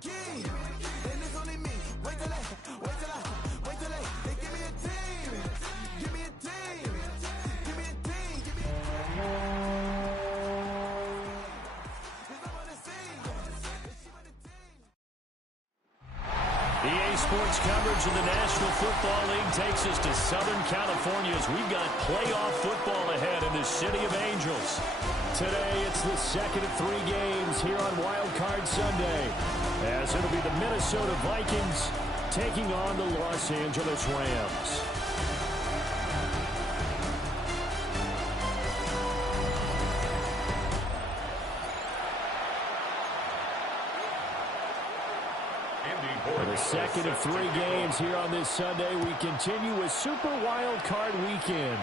key. And it's only me. Wait till they give me a team. Give me a team. Give me a team. Give me a EA Sports coverage of the National Football League takes us to Southern California as we've got playoff football ahead in the City of Angels. Today, it's the second of 3 games here on Wild Card Sunday, as it'll be the Minnesota Vikings taking on the Los Angeles Rams. For the second of 3 games here on this Sunday, we continue with Super Wild Card Weekend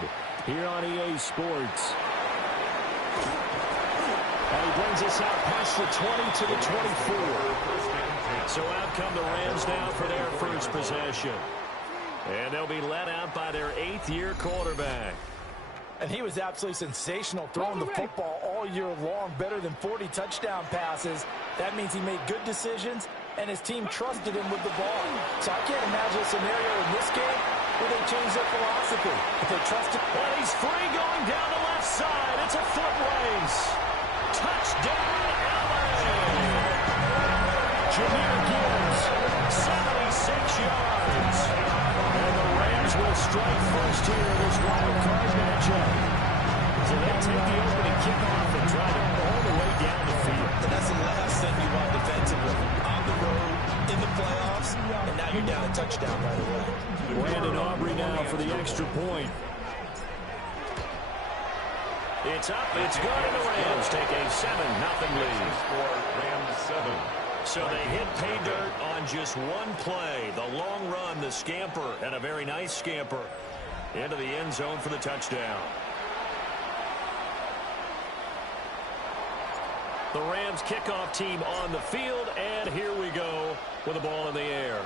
here on EA Sports. And he brings us out past the 20 to the 24. So out come the Rams now for their first possession. And they'll be led out by their 8th-year quarterback. And he was absolutely sensational throwing the football all year long, better than 40 touchdown passes. That means he made good decisions, and his team trusted him with the ball. So I can't imagine a scenario in this game where they change their philosophy. If they trust him. Well, he's free going down the left side. It's a foot race. Touchdown, LA! Jahmyr Gibbs, 76 yards. And the Rams will strike first here in this wild card matchup. So they take the opening kickoff and drive it all the way down the field. And that's the last thing you want defensively. On the road, in the playoffs, and now you're down a touchdown right away. Brandon Aubrey now for the extra point. It's up, it's good, and the Rams take a 7-0 lead. Rams 7. So they hit pay dirt on just one play. The long run, the scamper, and a very nice scamper into the end zone for the touchdown. The Rams kickoff team on the field, and here we go with the ball in the air.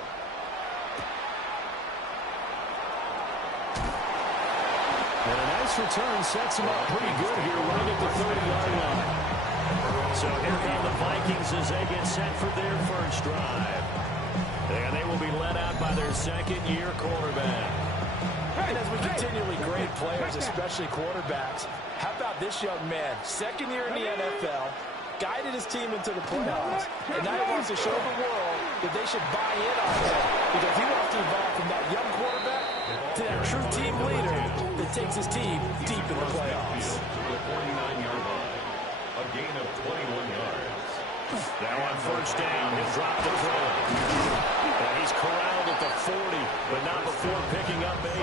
And a nice return sets him up pretty good here right at the 30-yard line. So here come the Vikings as they get set for their first drive. And they will be led out by their 2nd-year quarterback. And as we continually grade players, especially quarterbacks, how about this young man? 2nd year in the NFL, guided his team into the playoffs, and now he wants to show the world that they should buy in on him because he wants to evolve from that young quarterback to that true team leader that takes his team deep in the playoffs. The 49-yard line. A gain of 21 yards. Now on first down, he'll drop the throw. And he's corralled at the 40, but not before picking up 8.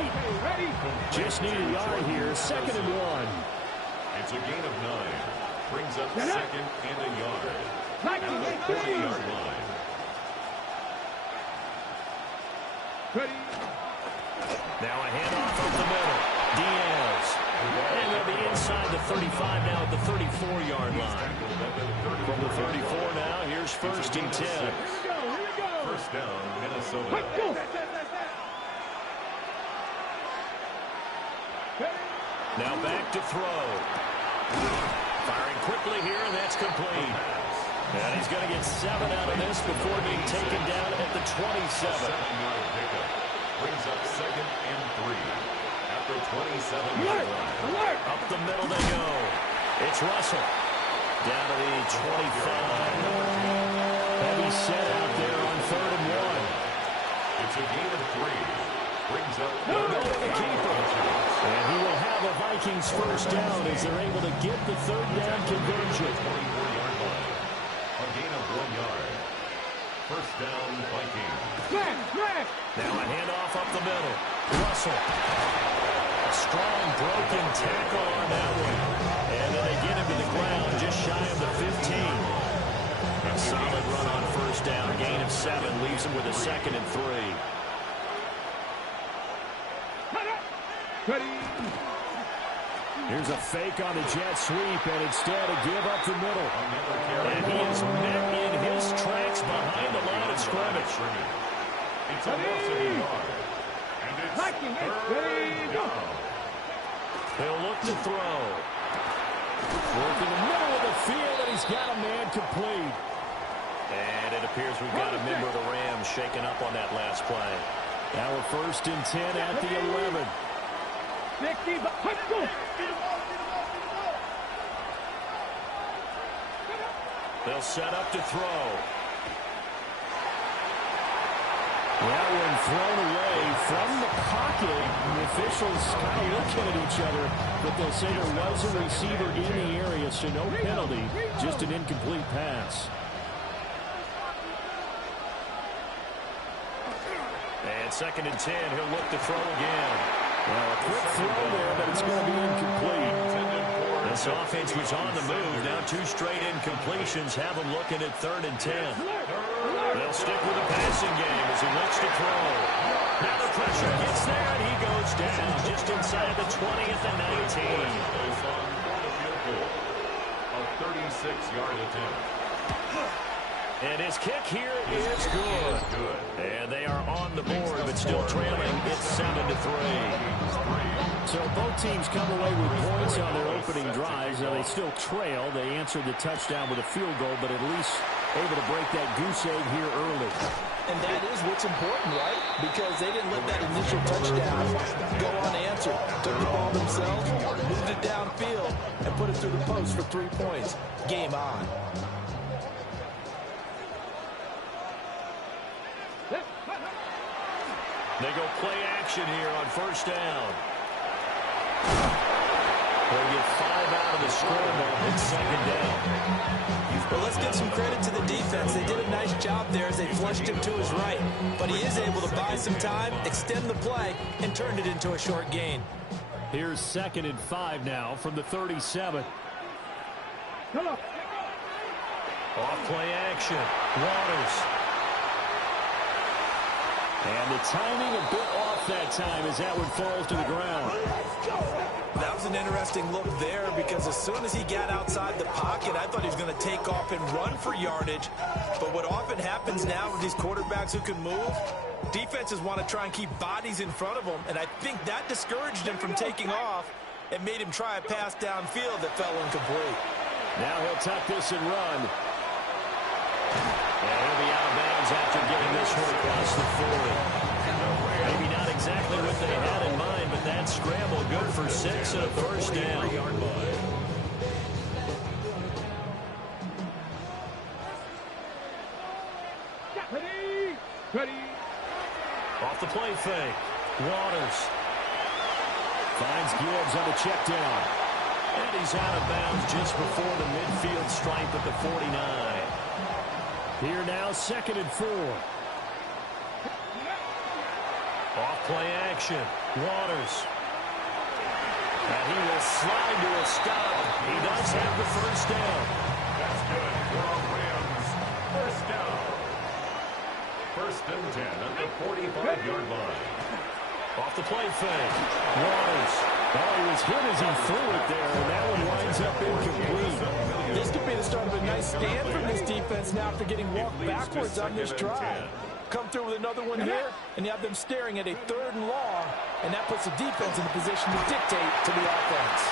Just need a yard here, 2nd and 1. It's a gain of 9. Brings up 2nd and a yard. At the 40-yard line. Now a handoff up the middle. Diaz. And they'll be inside the 35 now at the 34-yard line. From the 34 now, here's 1st and 10. First down, Minnesota. Now back to throw. Firing quickly here, and that's complete. And he's going to get 7 out of this before being taken down at the 27. Brings up 2nd and 3. At the 27-yard line. Up the middle they go. It's Russell. Down to the 25. Heavy set out there on 3rd and 1. It's a gain of 3. Brings up the keeper. And he will have a Vikings first down as they're able to get the 3rd down conversion. 24-yard line. A gain of 1 yard. First down, Vikings. Now a handoff up the middle. Russell. A strong broken tackle on that one. And then they get him to the ground just shy of the 15. A solid run on first down. Gain of 7 leaves him with a 2nd and 3. Here's a fake on the jet sweep, and instead a give up the middle. And he is met in his tracks behind the line of scrimmage. It's a loss of a yard. And it's 3rd down. He'll look to throw. Working the middle of the field, and he's got a man complete. And it appears we've got a member of the Rams shaken up on that last play. Now we're 1st and 10 at the 11. They'll set up to throw. That one thrown away from the pocket. The officials kind of looking at each other, but they'll say there was a receiver in the area, so no penalty, just an incomplete pass. And 2nd and 10, he'll look to throw again. Well, a quick throw there, but it's going to be incomplete. This offense was on the move. Now 2 straight incompletions have them looking at 3rd and 10. They'll stick with the passing game as he looks to throw. Now the pressure gets there, and he goes down just inside the 20th and 19. A 36-yard attempt. And his kick here is good. And they are on the board, but still trailing. It's 7-3. So both teams come away with points on their opening drives. Now they still trail. They answered the touchdown with a field goal, but at least able to break that goose egg here early. And that is what's important, right? Because they didn't let that initial touchdown go unanswered. Took the ball themselves, moved it downfield, and put it through the post for 3 points. Game on. They go play action here on 1st down. They'll get 5 out of the scramble. It's 2nd down. Well, let's give some credit to the defense. They did a nice job there as they flushed him to his right. But he is able to buy some time, extend the play, and turn it into a short gain. Here's 2nd and 5 now from the 37. Off play action. Waters. And the timing a bit off that time as that one falls to the ground. That was an interesting look there because as soon as he got outside the pocket, I thought he was going to take off and run for yardage. But what often happens now with these quarterbacks who can move, defenses want to try and keep bodies in front of them, and I think that discouraged him from taking off and made him try a pass downfield that fell incomplete. Now he'll tuck this and run. And he'll be out of bounds after getting this one across the 40. Maybe not exactly what they had in mind, but that scramble good for 6 and a 1st down. Off the play fake. Waters. Finds Gibbs on the check down. And he's out of bounds just before the midfield stripe at the 49. Here now, 2nd and 4. Off play action. Waters. And he will slide to a stop. He does have the 1st down. That's good for our Rams. 1st down. 1st and 10 at the 45-yard line. Off the play fake. Waters. Oh, he was hit as he threw it there, and that one winds up incomplete. This could be the start of a nice stand from this defense now after getting walked backwards on this drive. Come through with another one here, and you have them staring at a 3rd and long, and that puts the defense in the position to dictate to the offense.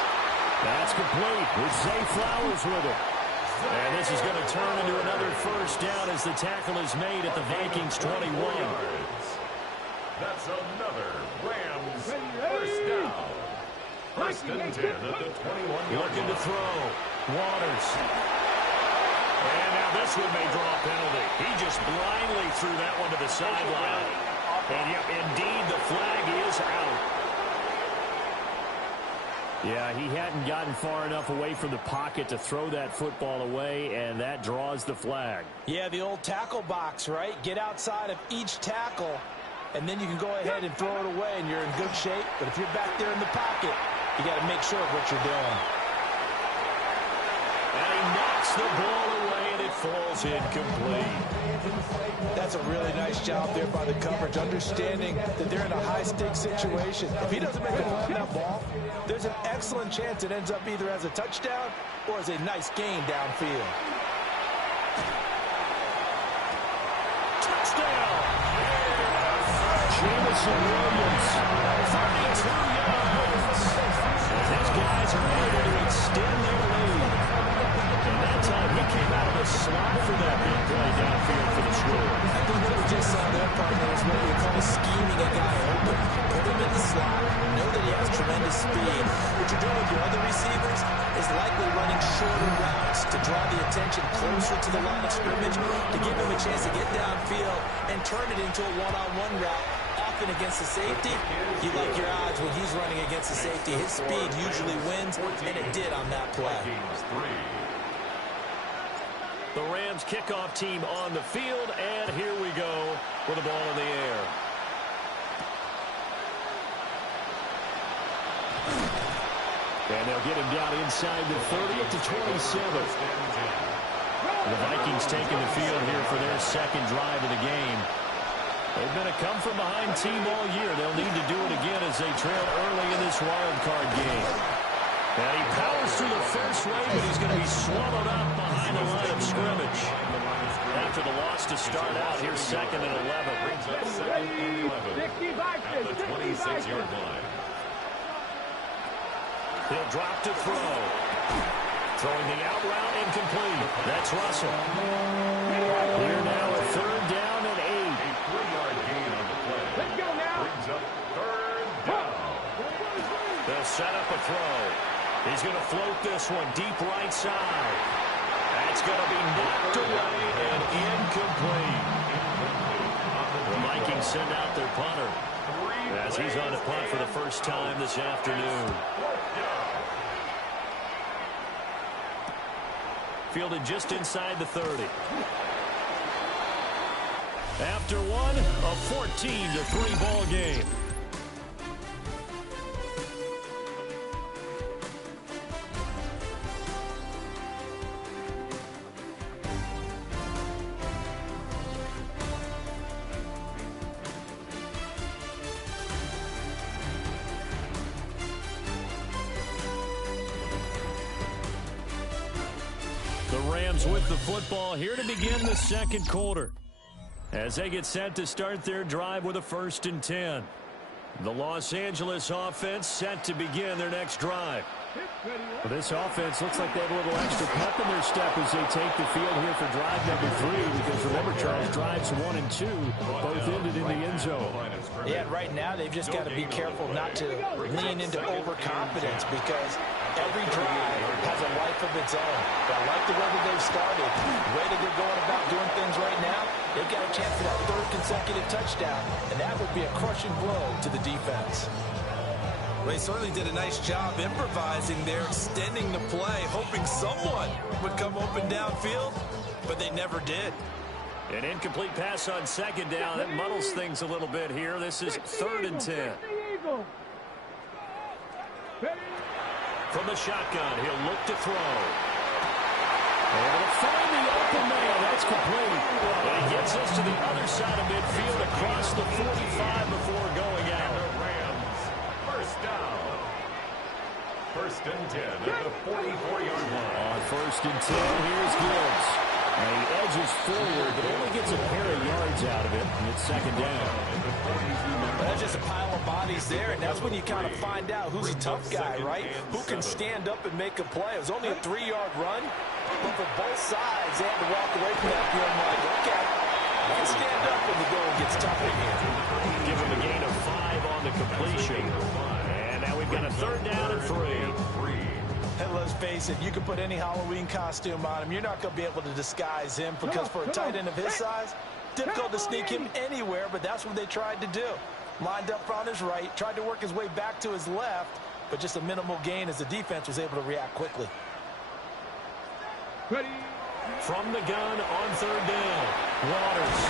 That's complete with Zay Flowers with it. And this is going to turn into another 1st down as the tackle is made at the Vikings 21. That's another Rams 1st down. 1st and 10 at the 21-yard line. Looking to throw. Waters. And now this one may draw a penalty. He just blindly threw that one to the sideline. And yep, indeed, the flag is out. Yeah, he hadn't gotten far enough away from the pocket to throw that football away, and that draws the flag. Yeah, the old tackle box, right? Get outside of each tackle, and then you can go ahead and throw it away, and you're in good shape. But if you're back there in the pocket, you got to make sure of what you're doing. And he knocks the ball away, and it falls incomplete. That's a really nice job there by the coverage, understanding that they're in a high-stakes situation. If he doesn't make a play on that ball, there's an excellent chance it ends up either as a touchdown or as a nice gain downfield. Touchdown! Jamison Williams, 32 yards. These guys are able to extend their lead. And that time he came out of the slot for that big play downfield for the score. I think what we just saw there, partner, is what we call scheming a guy open. Put him in the slot, know that he has tremendous speed. What you're doing with your other receivers is likely running shorter routes to draw the attention closer to the line of scrimmage, to give him a chance to get downfield and turn it into a one-on-one route. Often against the safety, you like your odds when he's running against the safety. His speed usually wins, and it did on that play. The Rams kickoff team on the field, and here we go with the ball in the air. And they'll get him down inside the 30 to 27. The Vikings taking the field here for their second drive of the game. They've been a come-from-behind team all year. They'll need to do it again as they trail early in this wild card game. And he powers through the first wave, but he's going to be swallowed up behind the line of scrimmage. After the loss to start out, here's 2nd and 11. Brings up 2nd and 11 at the 26-yard line. He'll drop to throw. Throwing the out route incomplete. That's Russell. Here now a 3rd down and 8. A 3-yard gain on the play. Let's go now. Brings up 3rd down. They'll set up a throw. He's going to float this one deep right side. That's going to be knocked away and incomplete. The Vikings send out their punter as he's on a punt for the first time this afternoon. Fielded just inside the 30. After one, a 14-3 ball game. The Rams with the football here to begin the second quarter, as they get set to start their drive with a 1st and 10. The Los Angeles offense set to begin their next drive. Well, this offense looks like they have a little extra pep in their step as they take the field here for drive number 3, because remember, Charles, drives 1 and 2 both ended in the end zone. Yeah, right now they've just got to be careful not to lean into overconfidence, because every drive has a life of its own. But I like the way that they've started, the way that they're going about doing things right now. They've got a chance for that 3rd consecutive touchdown, and that would be a crushing blow to the defense. Well, he certainly did a nice job improvising there, extending the play, hoping someone would come open downfield, but they never did. An incomplete pass on 2nd down. That muddles things a little bit here. This is 3rd and 10. From the shotgun, he'll look to throw. Able to find the open man. That's complete. And he gets us to the other side of midfield across the 45 before going out. Rams, 1st down. 1st and 10 at the 44-yard line. On 1st and 10, here's Gibbs. And he edges forward, but only gets a pair of yards out of it, and it's 2nd down. Well, that's just a pile of bodies there, and that's when you kind of find out who's a tough guy, right? Who can stand up and make a play. It was only a 3-yard run, but for both sides, they had to walk away from that feeling like, okay, I can stand up when the going gets tough in here. Give him a gain of 5 on the completion. And now we've got a 3rd down and 3. And let's face it, you can put any Halloween costume on him. You're not going to be able to disguise him, because for a tight end of his size, difficult to sneak him anywhere, but that's what they tried to do. Lined up on his right, tried to work his way back to his left, but just a minimal gain as the defense was able to react quickly. From the gun on 3rd down, Waters.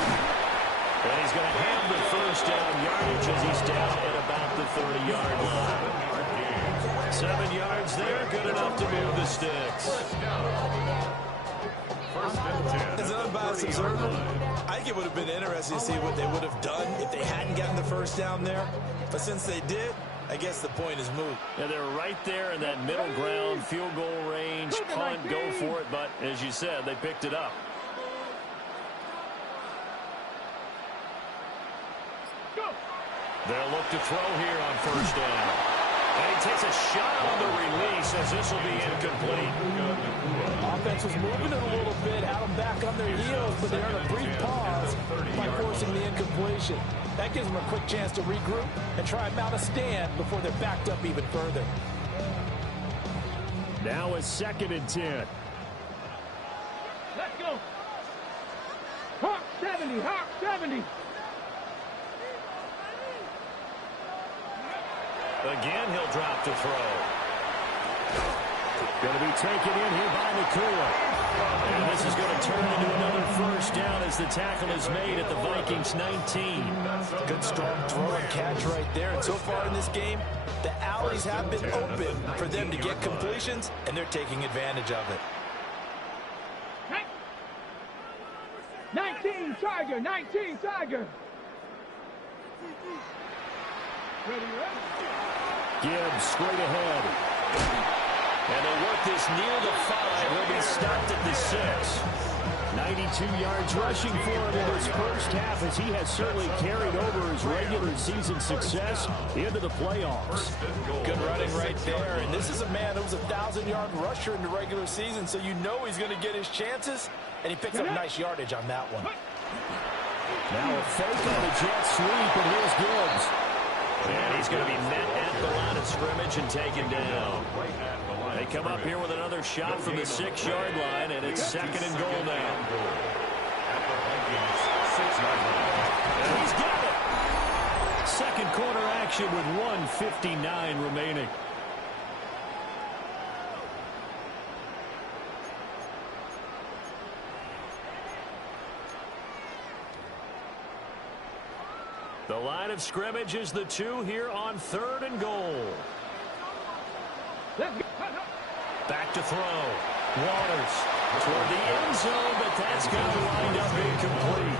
And he's going to have the 1st down yardage as he's down at about the 30-yard line. 7 yards there, good enough to move the sticks. 1st and 10. As an unbiased observer, I think it would have been interesting to see what they would have done if they hadn't gotten the 1st down there. But since they did, I guess the point is moot. Yeah, they're right there in that middle ground, field goal range, punt, go for it. But as you said, they picked it up. They'll look to throw here on 1st down. And he takes a shot on the release as this will be incomplete. Offense was moving it a little bit, had them back on their heels, but they earned a brief pause by forcing the incompletion. That gives them a quick chance to regroup and try and mount a stand before they're backed up even further. Now a 2nd and 10. Let's go. Hawk 70, Hawk 70. Again, he'll drop to throw. Going to be taken in here by Nacua. And this is going to turn into another first down as the tackle is made at the Vikings 19. Good strong throw and catch right there. And so far in this game, the alleys have been open for them to get completions, and they're taking advantage of it. 19 Tiger, 19 Tiger. Ready, ready. Gibbs straight ahead. And they'll work this near the 5. He'll be stopped at the 6. 92 yards rushing for him in his first half, as he has certainly carried over his regular season success into the playoffs. Good running right there. And this is a man that was a 1,000-yard rusher in the regular season, so you know he's going to get his chances. And he picks up nice yardage on that one. Now a fake on the jet sweep, and here's Gibbs. And he's going to be met at the line of scrimmage and taken down. They come up here with another shot from the 6-yard line, and it's 2nd and goal now. And he's got it. Second quarter action with 1:59 remaining. The line of scrimmage is the 2 here on 3rd and goal. Back to throw. Waters toward the end zone, but that's going to wind up incomplete.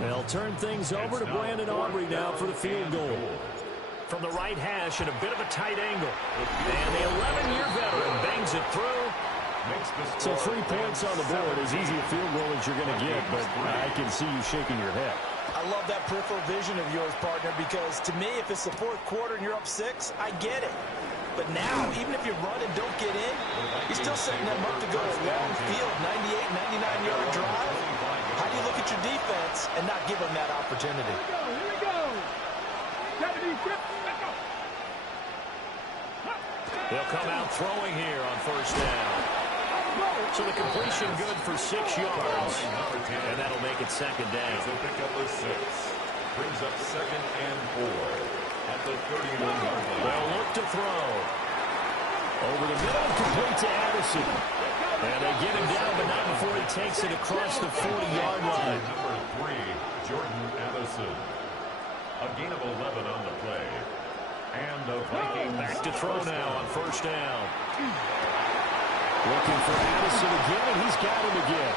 They'll turn things over to Brandon Aubrey now for the field goal. From the right hash at a bit of a tight angle. And the 11-year veteran bangs it through. So 3 points on the board, as easy a field goal as you're going to get, but I can see you shaking your head. I love that peripheral vision of yours, partner, because to me, if it's the 4th quarter and you're up 6, I get it. But now, even if you run and don't get in, you're still setting them up to go a long field, 98, 99-yard drive. How do you look at your defense and not give them that opportunity? Here we go. 70, let's go. They'll come out throwing here on first down. So the completion good for 6 yards. And that'll make it 2nd down. So pick up the 6. Brings up 2nd and 4 at the 31-yard line. They'll look to throw. Over the middle, complete to Addison. And they get him down, but not before he takes it across the 40-yard line. Number 3, Jordan Addison. A gain of 11 on the play. And the Vikings Back to throw now on first down. Looking for Addison again, and he's got him again.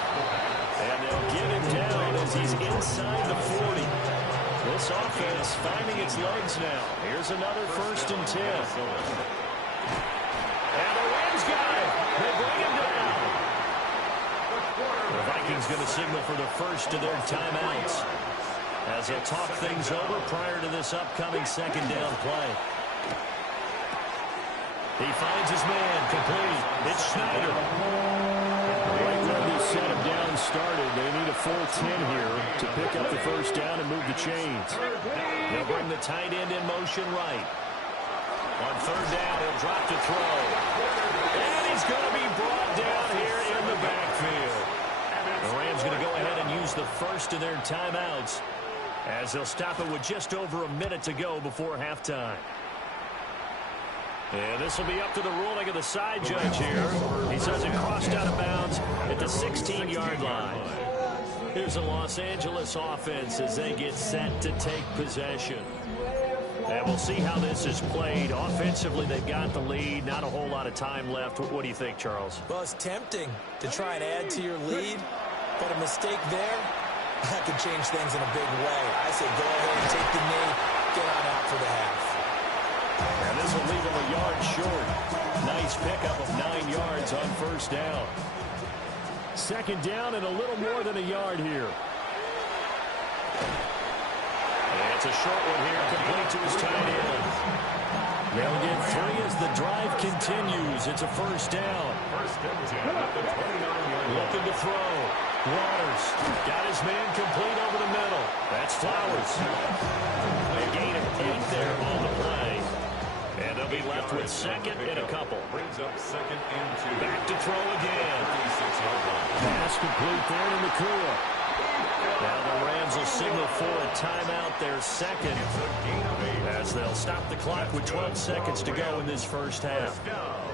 And they'll get him down as he's inside the 40. This offense finding its legs now. Here's another 1st and 10. And the Rams got him. They bring him down. The Vikings going to signal for the first of their timeouts as they'll talk things over prior to this upcoming 2nd down play. He finds his man, complete. It's Schneider. Right where they set him down started, they need a full 10 here to pick up the first down and move the chains. They'll bring the tight end in motion right. On 3rd down, he'll drop to throw. And he's going to be brought down here in the backfield. The Rams going to go ahead and use the first of their timeouts as they'll stop it with just over a minute to go before halftime. And this will be up to the ruling of the side judge here. He says it crossed out of bounds at the 16-yard line. Here's the Los Angeles offense as they get set to take possession. And we'll see how this is played. Offensively, they've got the lead. Not a whole lot of time left. What do you think, Charles? Well, it's tempting to try and add to your lead, but a mistake there, that could change things in a big way. I say go ahead and take the knee, get on out for the half. And this will leave him a yard short. Nice pickup of 9 yards on first down. 2nd down and a little more than a yard here. And it's a short one here, complete to his tight end. They'll get 3 as the drive continues. It's a first down. First and 10 at the 29-yard line. Looking to throw. Waters got his man complete over the middle. That's Flowers. A gain of 8 there on the play. And they'll be left with second and a couple. Brings up second and 2. Back to throw again. 36-yard line. Pass complete there to Nakua. Now the Rams will signal for a timeout, their second, It's a gain of 8. as they'll stop the clock with 12 seconds to go in this first half. First down.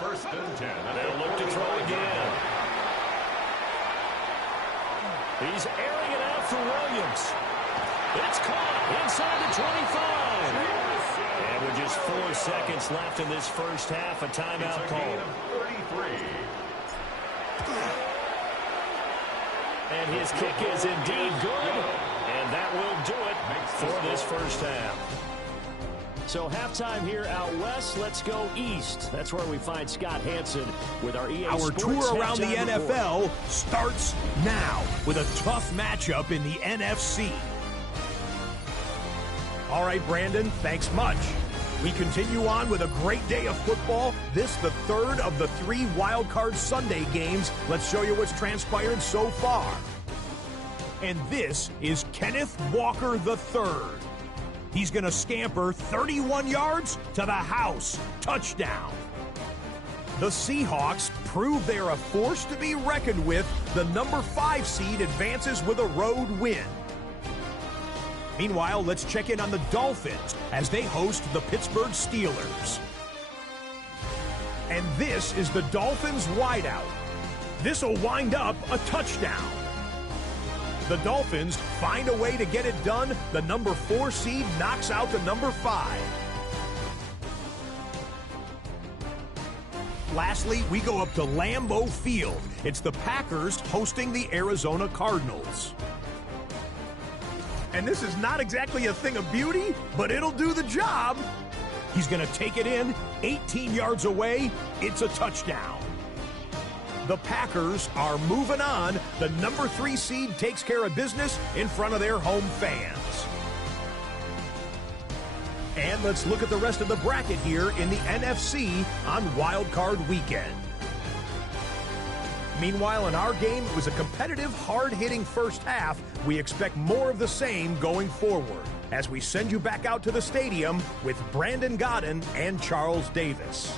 First and 10 at They'll look to throw again. He's airing it out for Williams. It's caught inside the 25. And with just 4 seconds left in this first half, a timeout It's a call. gain of 33. And his kick is indeed good. And that will do it for this first half. So halftime here out west. Let's go east. That's where we find Scott Hansen with our EA Our Sports tour around the halftime report. NFL starts now with a tough matchup in the NFC. All right, Brandon, thanks much. We continue on with a great day of football. This, the third of the 3 Wild Card Sunday games. Let's show you what's transpired so far. And this is Kenneth Walker III. He's going to scamper 31 yards to the house. Touchdown. The Seahawks prove they're a force to be reckoned with. The number 5 seed advances with a road win. Meanwhile, let's check in on the Dolphins as they host the Pittsburgh Steelers. And this is the Dolphins wideout. This will wind up a touchdown. The Dolphins find a way to get it done. The number 4 seed knocks out the number 5. Lastly, we go up to Lambeau Field. It's the Packers hosting the Arizona Cardinals. And this is not exactly a thing of beauty, but it'll do the job. He's going to take it in, 18 yards away. It's a touchdown. The Packers are moving on. The number 3 seed takes care of business in front of their home fans. And let's look at the rest of the bracket here in the NFC on Wild Card Weekend. Meanwhile, in our game, it was a competitive, hard-hitting first half. We expect more of the same going forward as we send you back out to the stadium with Brandon Godden and Charles Davis.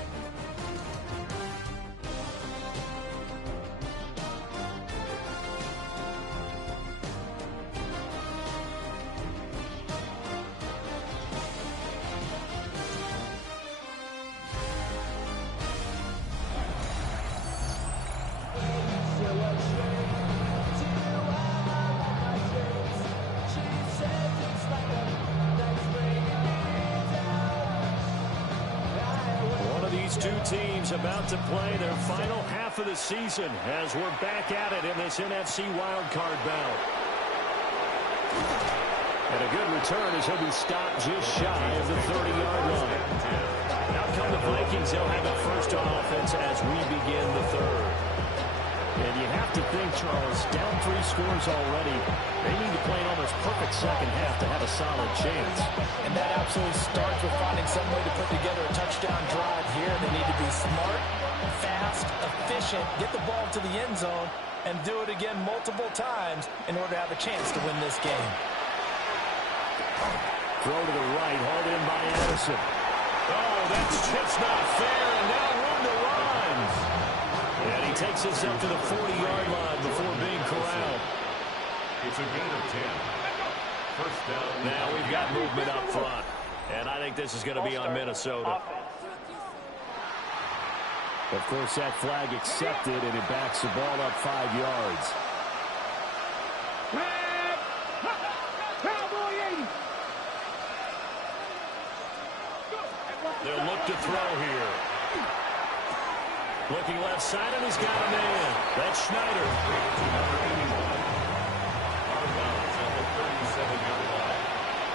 About to play their final half of the season as we're back at it in this NFC wildcard bout. And a good return as he'll be stopped just shy of the 30-yard line. Out come the Vikings. They'll have it first on offense as we begin the third. And you have to think, Charles, down 3 scores already. They need to play an almost perfect second half to have a solid chance. And that absolutely starts with finding some way to put together a touchdown drive here. They need to be smart, fast, efficient, get the ball to the end zone, and do it again multiple times in order to have a chance to win this game. Throw to the right, hauled in by Addison. Oh, that's just not fair, and now room to run. And he takes us up to the 40-yard line before being corralled. It's a gain of 10. First down. Now we've got movement up front. And I think this is going to be on Minnesota. Of course, that flag accepted, and it backs the ball up 5 yards. Cowboy 80. They'll look to throw here. Looking left side, and he's got a man. That's Schneider. Out of bounds at the 37-yard line.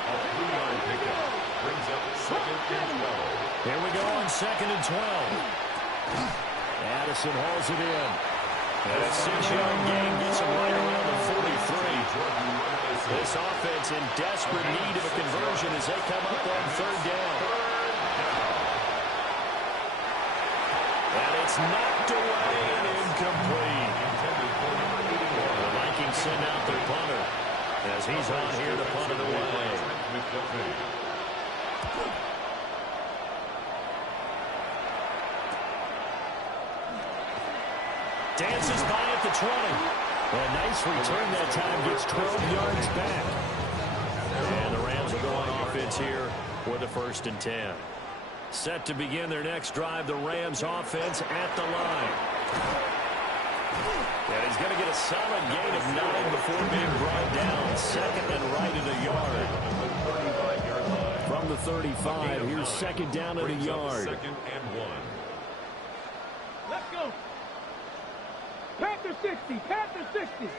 A 3-yard pickup brings up second and 12. Here we go on second and 12. Addison hauls it in. And a 6-yard gain gets him right around the 43. This offense in desperate need of a conversion as they come up on third down. And it's knocked away and incomplete. The Vikings send out their punter as he's on here to punt it away. Dances by at the 20. A nice return that time, gets 12 yards back. And the Rams are going offense here with a 1st and 10. Set to begin their next drive, the Rams offense at the line. And he's going to get a solid gain of 9 before being brought down. 2nd and right at a yard. From the 35, here's 2nd down at a yard. 2nd and 1. Let's go. Panther 60, Panther 60.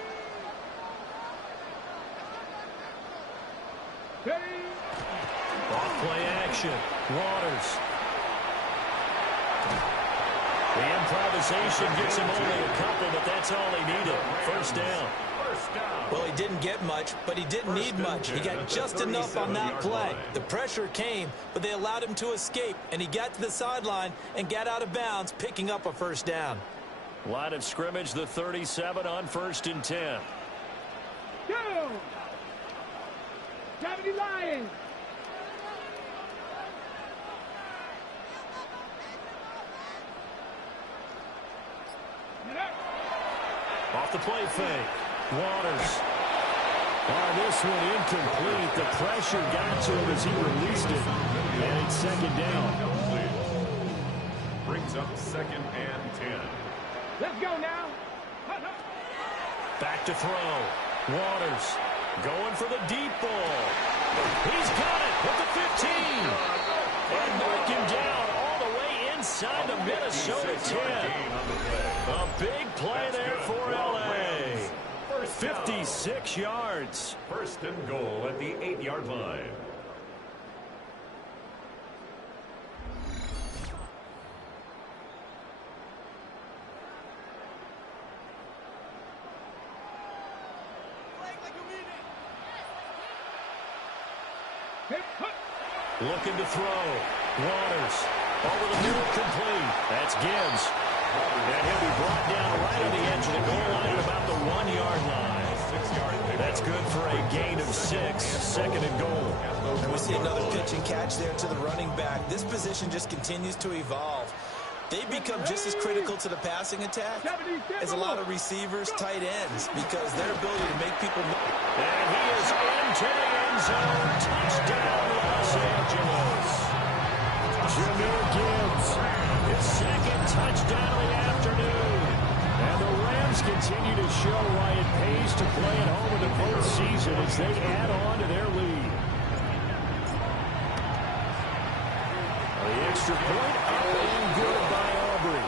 Ready. Off play action. Waters. The improvisation gets him only a couple, but that's all he needed. 1st down. Well, he didn't get much, but he didn't need much. He got just enough on that play. The pressure came, but they allowed him to escape, and he got to the sideline and got out of bounds, picking up a 1st down. Line of scrimmage, the 37 on 1st and 10. Go. 70 Lions. Off the play fake. Waters. This one incomplete. The pressure got to him as he released it. And it's 2nd down. Brings up 2nd and 10. Let's go now. Back to throw. Waters going for the deep ball. He's got it with the 15. And mark him down all the way inside the Minnesota 10. A big play there for L.A. 56 yards. 1st and goal at the 8-yard line. Looking to throw. Waters over the middle, complete. That's Gibbs. And he'll be brought down right on the edge of the goal line at about the 1-yard line. That's good for a gain of 6. 2nd and goal. And we see another pitch and catch there to the running back. This position just continues to evolve. They become just as critical to the passing attack as a lot of receivers, tight ends, because their ability to make people move. And he is into the end zone. Touchdown, Los Angeles. Jahmyr Gibbs, his 2nd touchdown of the afternoon. And the Rams continue to show why it pays to play at home in the postseason as they add on to their lead. The extra point up and good by Aubrey.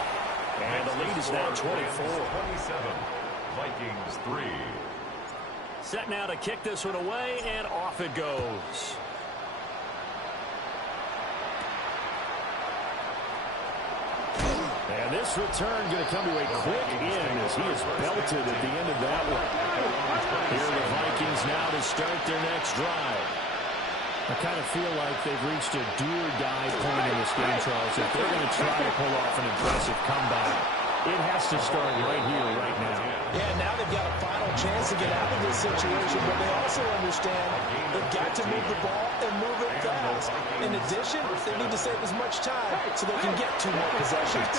And the lead is now 24. 27. Vikings 3. Set now to kick this one away, and off it goes. And this return going to come to a quick end as he is belted at the end of that one. Here are the Vikings now to start their next drive. I kind of feel like they've reached a do-or-die point in this game, Charles. If they're going to try to pull off an impressive comeback, it has to start right here, right now. Yeah, now they've got a final chance to get out of this situation, but they also understand they've got to move the ball and move it fast. In addition, they need to save as much time so they can get 2 more possessions.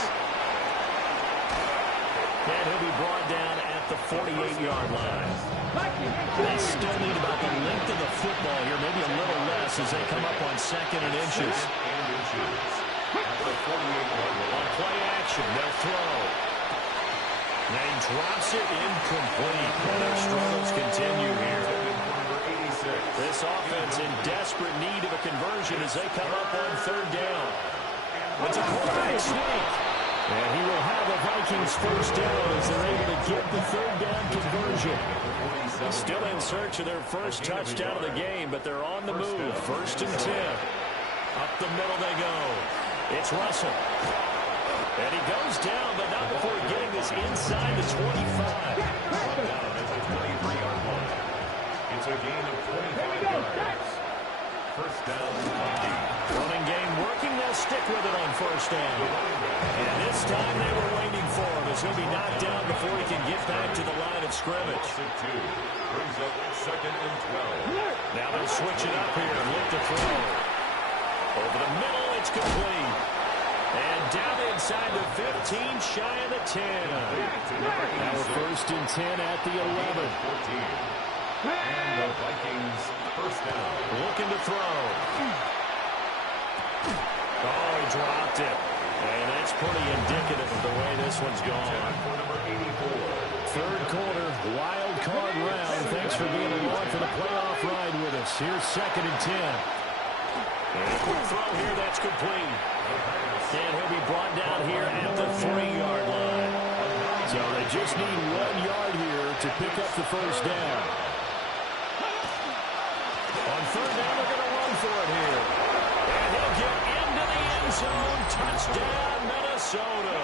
And he'll be brought down at the 48-yard line. They still need about the length of the football here, maybe a little less as they come up on 2nd and inches. On play action, they'll throw. And he drops it incomplete. And their struggles continue here. This offense in desperate need of a conversion as they come up on 3rd down. It's a quarterback sneak. And he will have the Vikings 1st down as they're able to get the 3rd down conversion. Still in search of their first touchdown of the game, but they're on the move. 1st and 10. Up the middle they go. It's Russell. And he goes down, but not before getting this inside the 25. It's a gain back with it on first down. And this time they were waiting for him as he'll be knocked down before he can get back to the line of scrimmage. Brings up 2nd and 12. Now they'll switch it up here and look to throw. Over the middle, it's complete. And down inside the 15, shy of the 10. Now we're 1st and 10 at the 11. 14. And the Vikings first down. Looking to throw. Oh, he dropped it. And that's pretty indicative of the way this one's gone. For number 84. 3rd quarter, wild card round. Thanks for being along for the playoff ride with us. Here's 2nd and 10. And a quick throw here, that's complete. And he'll be brought down here at the 3-yard line. So they just need 1 yard here to pick up the first down. On 3rd down, they're going to run for it here. And he'll get into the end zone. Touchdown, Minnesota.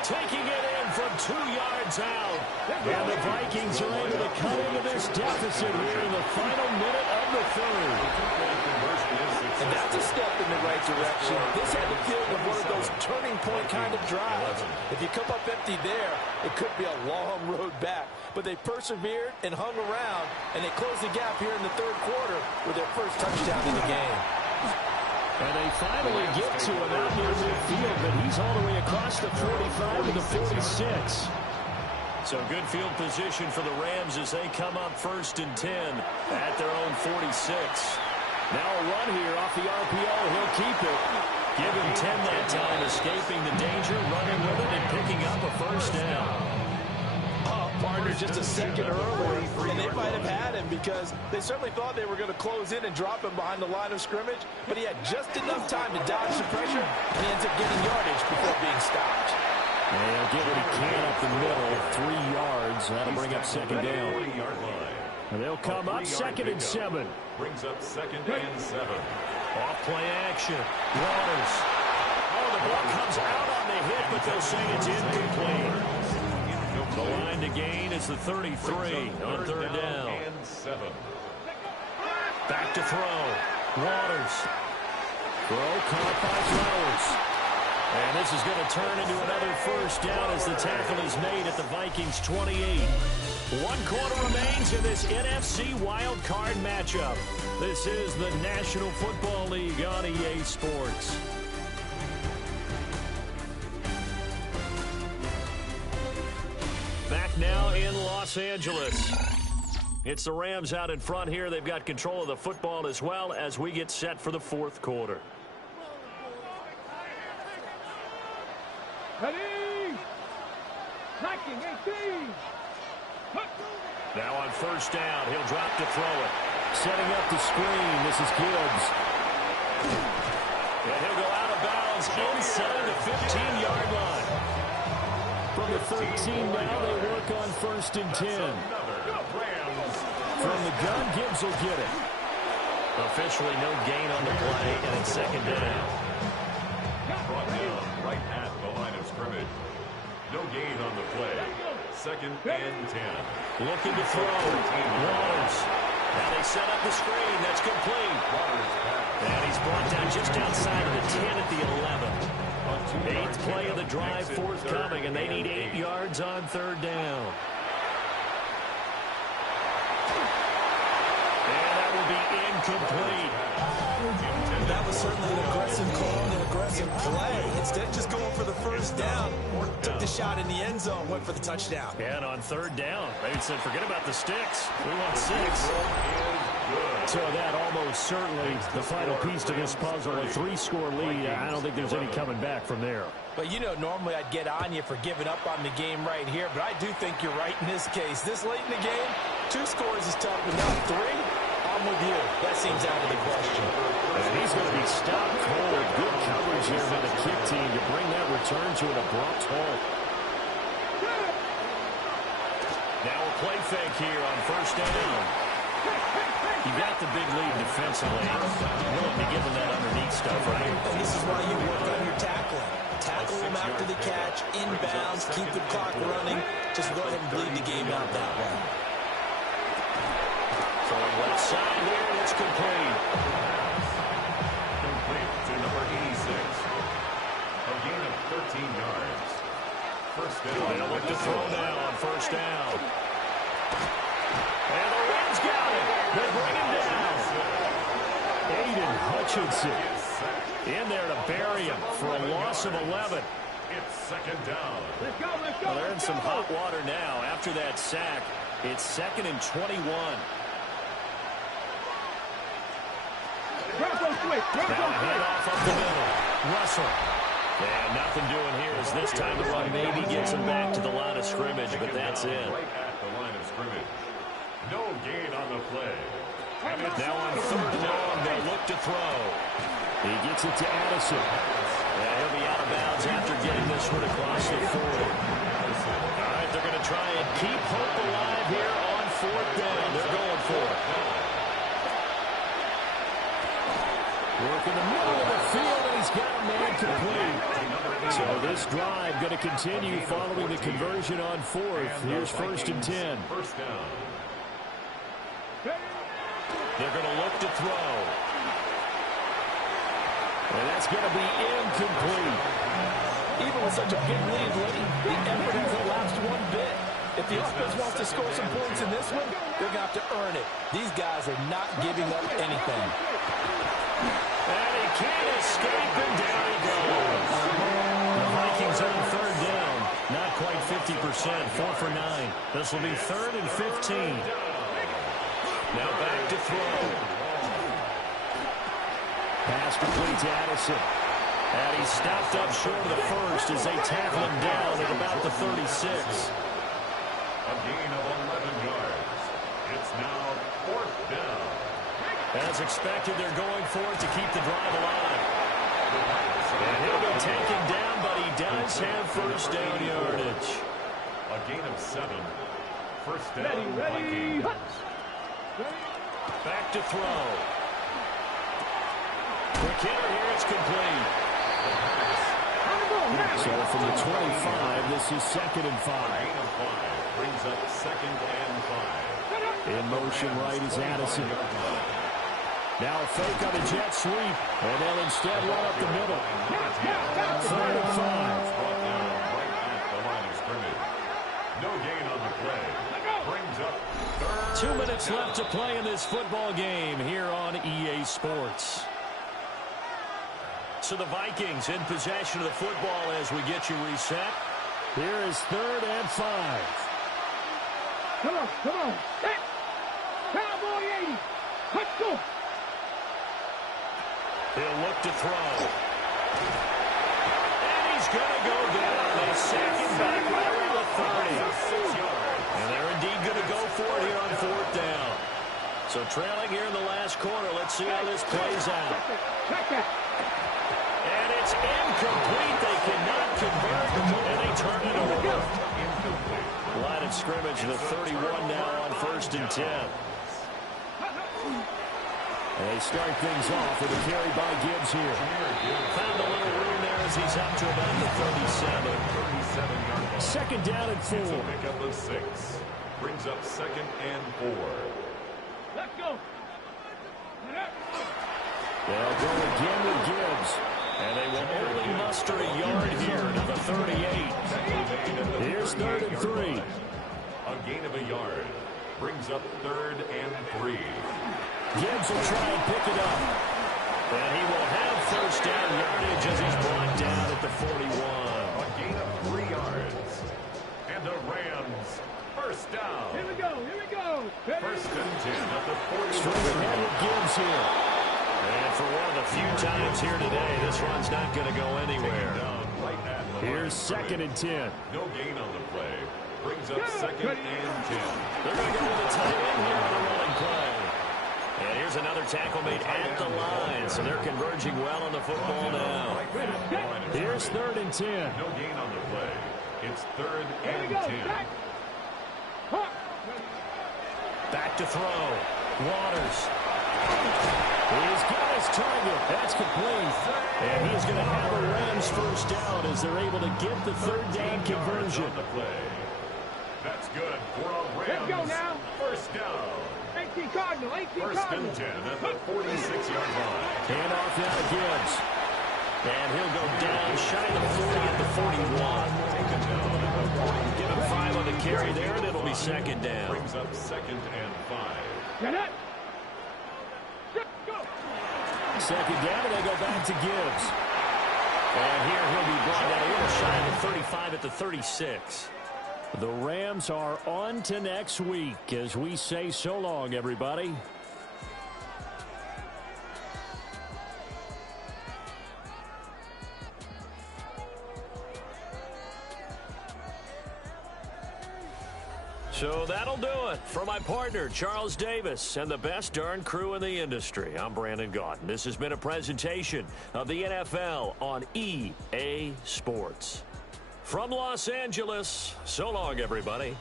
Taking it in from 2 yards out. And the Vikings are able to cut into this deficit here in the final minute of the 3rd. And that's a step in the right direction. This had the feeling of one of those turning point kind of drives. If you come up empty there, it could be a long road back. But they persevered and hung around, and they closed the gap here in the 3rd quarter with their first touchdown in the game. And they finally get to him out near midfield, but he's all the way across the 45 to the 46. So good field position for the Rams as they come up 1st and 10 at their own 46. Now a run here off the RPO. He'll keep it. Give him 10 that time, escaping the danger, running with it, and picking up a first down. Partner just a second earlier, and they might have had him because they certainly thought they were going to close in and drop him behind the line of scrimmage, but he had just enough time to dodge the pressure, and he ends up getting yardage before being stopped. And he'll get what he can up the middle, 3 yards. That'll bring up 2nd down. And they'll come up 2nd and 7. Brings up 2nd and 7. Off play action. Waters. Oh, the ball comes out on the hit, but they'll say it's incomplete. The line to gain is the 33 on 3rd down. And 7. Back to throw. Waters. Throw caught by Flowers. And this is going to turn into another first down as the tackle is made at the Vikings 28. 1 quarter remains in this NFC wild card matchup. This is the National Football League on EA Sports. Back now in Los Angeles. It's the Rams out in front here. They've got control of the football as well as we get set for the 4th quarter. Ready? Tracking 18. Now on 1st down, he'll drop to throw it. Setting up the screen, this is Gibbs. And he'll go out of bounds inside the 15-yard line. From the 13 now, they work on 1st and 10. From the gun, Gibbs will get it. Officially no gain on the play, and it's 2nd down. Brought down right at the line of scrimmage. No gain on the play. 2nd and 10. Looking to throw. Waters. Now they set up the screen. That's complete. And he's brought down just outside of the 10 at the 11. 8th play of the drive forthcoming, and they need 8 yards on 3rd down. And that will be incomplete. That was certainly an aggressive call and an aggressive play. Instead of just going for the first down, took the shot in the end zone, went for the touchdown. And on 3rd down, they said, forget about the sticks. We want 6. So that almost certainly the final piece to this puzzle, a 3-score lead. I don't think there's any coming back from there. But, you know, normally I'd get on you for giving up on the game right here, but I do think you're right in this case. This late in the game, 2 scores is tough enough. 3, I'm with you. That seems out of the question. And he's going to be stopped cold. Good coverage here by the kick team to bring that return to an abrupt halt. Now a play fake here on 1st down. You got the big lead defensively. Willing to give him that underneath stuff, right? And this is why you work on your tackling. Tackle him after the catch, inbounds, keep the clock running. Just go ahead and bleed the game out that way. Throwing left side here, it's complete. Complete to number 86. first down. They'll look to throw now on first down. And the Rams got it. They bring him down. Aiden Hutchinson in there to bury him for a loss of 11. It's second down. Let's go, let's go. Well, they're in some hot water now after that sack. It's 2nd and 21. Bronco switch. Now a handoff up the middle. Russell. And nothing doing here as this time the run maybe gets him back to the line of scrimmage, but that's it. Right at the line of scrimmage. No gain on the play. And it's Now on 3rd and long, they'll look to throw. He gets it to Addison. And he'll be out of bounds after getting this one across the 40. All right, they're going to try and keep hope alive here on 4th down. They're going for it. Work in the middle of the field, and he's got a man complete. So this drive going to continue following the conversion on 4th. Here's 1st and 10. first down. They're going to look to throw. And that's going to be incomplete. Even with such a big lead late, the effort hasn't lapsed one bit. If the offense wants to score some points in this one, they're going to have to earn it. These guys are not giving up anything. And he can't escape, and down he goes. The Vikings on 3rd down. Not quite 50%, 4 for 9. This will be 3rd and 15. Now back to throw. Pass complete to Addison. And he's stopped up short of the first as they tackle him down at about the 36. A gain of 11 yards. It's now 4th down. As expected, they're going for it to keep the drive alive. And he'll be taken down, but he does have first down yardage. A gain of 7. First down, Ready. Vikings. Back to throw. Quick hitter here, it's complete. So from the 25, this is 2nd and 5. Gain of 5 brings up 2nd and 5. In motion right is Addison. Now a fake on a jet sweep, and they'll instead run up the middle. 3rd and 5. Brought down right at the line of scrimmage. No gain on the play. Brings up 3rd. 2 minutes left to play in this football game here on EA Sports. So the Vikings in possession of the football as we get you reset. Here is 3rd and 5. Come on. Hey. Cowboy 80. Let's go. He'll look to throw. And he's going to go down. They sack him back right around the 30. And they're indeed going to go for it here on 4th down. So trailing here in the last quarter. Let's see how this plays out. And it's incomplete. They cannot convert, and they turn it over. Line of scrimmage, the 31 now on 1st and 10. And they start things off with a carry by Gibbs here. Found a little room there as he's up to about the 37. 37-yard line. 2nd down and 4. It's a pickup of 6. Brings up 2nd and 4. Let's go. They'll go again with Gibbs. And they will only muster a yard here to the 38. Here's 3rd and 3. A gain of a yard. Brings up 3rd and 3. Gibbs will try and pick it up. And he will have first down yardage as he's brought down at the 41. A gain of 3 yards. And the Rams, first down. Here we go. First and 10 at the 41. Straight ahead with Gibbs here. And for one of the few times here today, this run's not going to go anywhere. Down right at the Here's line. 2nd and 10. No gain on the play. Brings up 2nd and 10. They're going to go with a tight end here on a running play. And here's another tackle made at the line, so they're converging well on the football now. Here's 3rd and 10. No gain on the play. It's 3rd and 10. Back to throw. Waters. He's got his target. That's complete. And he's going to have a Rams first down as they're able to get the 3rd down conversion. On the play. That's good for a Rams. Let's go now. First down. 18 Cardinal. First and 10 at the 46-yard line. Hand off now to Gibbs. And he'll go down shy of the 40 at the 41. Taken down at the Give him 5 on the carry there, and it'll be second down. Brings up 2nd and 5. Get it. Second down, and they go back to Gibbs. And here he'll be brought down a little shy of the 35 at the 36. The Rams are on to next week as we say so long, everybody. So that'll do it. For my partner, Charles Davis, and the best darn crew in the industry, I'm Brandon Gaudin. This has been a presentation of the NFL on EA Sports. From Los Angeles, so long, everybody.